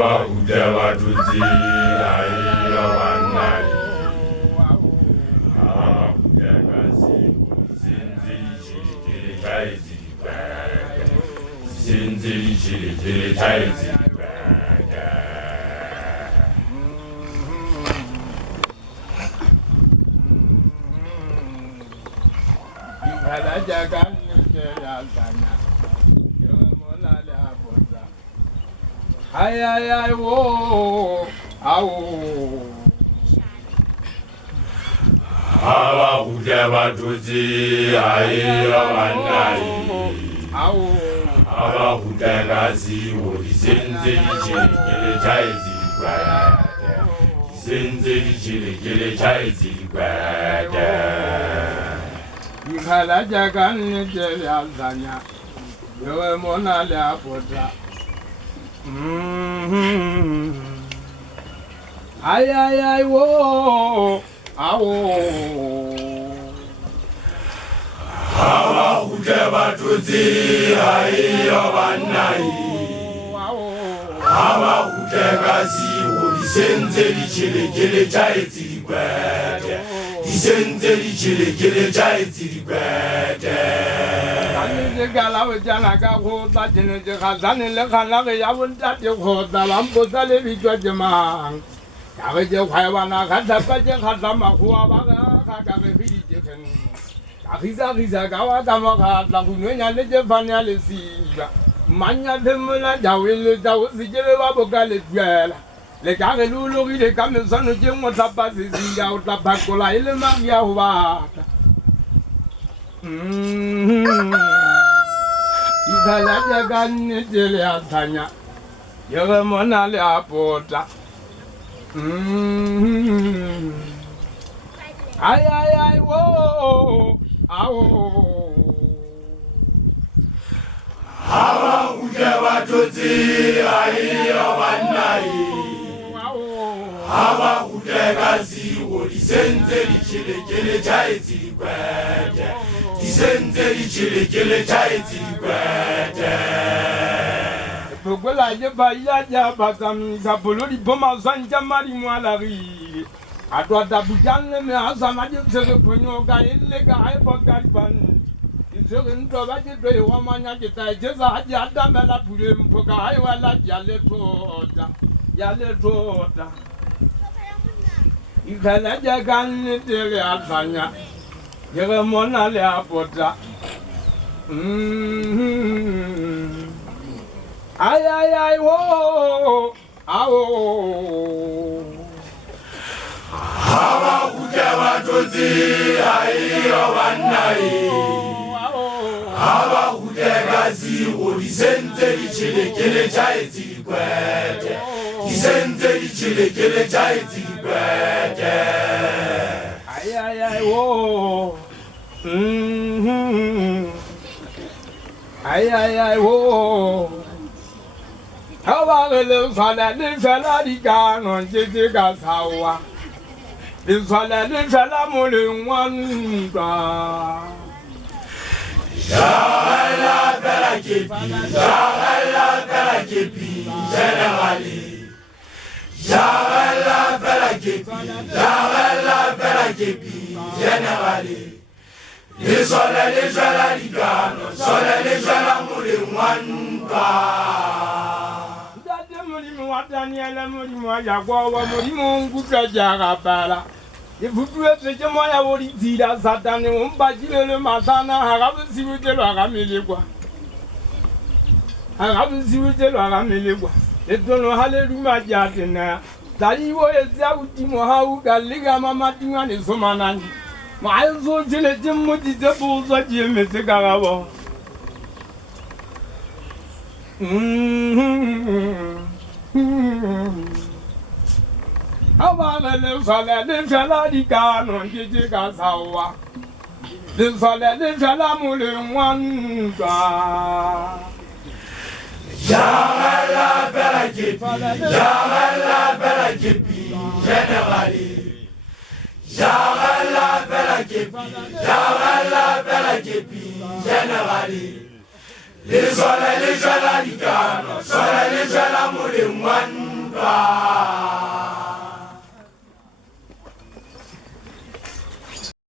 Abahuta tuzi ayo wanai. Abahuta kasi sinzi chiri chaizi baga. Sinzi chiri chaizi baga. Ikala jagan ngeral tanya. Yomola la bonza. Ay ay ay wo awo. Abahuta tuzi ayo wanai. Awo. Abahuta kasi sinzi chiri chaizi baga. Sinzi chiri chaizi baga. Ikala jagan ngeral tanya. Yomola la bonza. Ay ay ay wo awo. Abahuta tuzi ayo wanai. Abahuta kasi senze chiri chaizi baga. Senze chiri chaizi baga. Gala jana ka khota jene je khazane le khana ke ya bunta je khota lampo tale bi jwa jema ka ge je khwa bana ka thapa je khata ma khwa ba ka ka ge bi je khen ka khiza ka wa ka ma kha la ku nya le je fanya le si ba manya themela jawe le jawe si je le ba bo ka le twela le ka ge lu lu le ka me sano je mo thapa si si ya o thapa ko la ile ma ya ho ba Ikala jagan ngeral tanya. Yomola la bonza. Ay ay ay wo awo. Abahuta tuzi ayo wanai. Abahuta kasi senze chiri chaizi baga. Senze chiri chaizi baga. Pogola je baya ja batam kapolo di boma zanja mari mwalari. Adwa da bujanne me azama je sere ponyo ga ile ga ai bogari ban. Sere ndo ba je do wa manya je ta je za haji adama la pure mpoka ai wala jale tota. Yale tota. Ikala jagan tere alfanya. Yomola la bonza. Ay ay ay wo awo. Abahuta tuzi ayo wanai. Abahuta kasi senze chiri chaizi baga. Senze chiri chaizi baga. Ay ay ay wo. Ay ay ay wo. Hawa le fala di gano je ga sawa. Le fala mo le wanda. Jala bela kepi, generali. Jala bela kepi, generali. Le soleil la ligano, soleil la moule wanda. Dade muri mo Daniela muri mo ya gwa muri mo nguka jaga bala. Ifutu efe mo ya wori tira satani umba jile matana hagabu siwuje lo agamelegwa. Hagabu siwuje lo agamelegwa. Edono haleluya jatena. Dali wo ezia utimo hau galiga mama tinga ne somanani. Ma zo jile jimmo jije buzo jime se garabo. Abana le fala di gano jeje ga sawa. Le fala mule wanda. Jala bela kepi, generali. Jala bela kepi, generali. Le soleil la ligano, soleil la moule wanda. Ba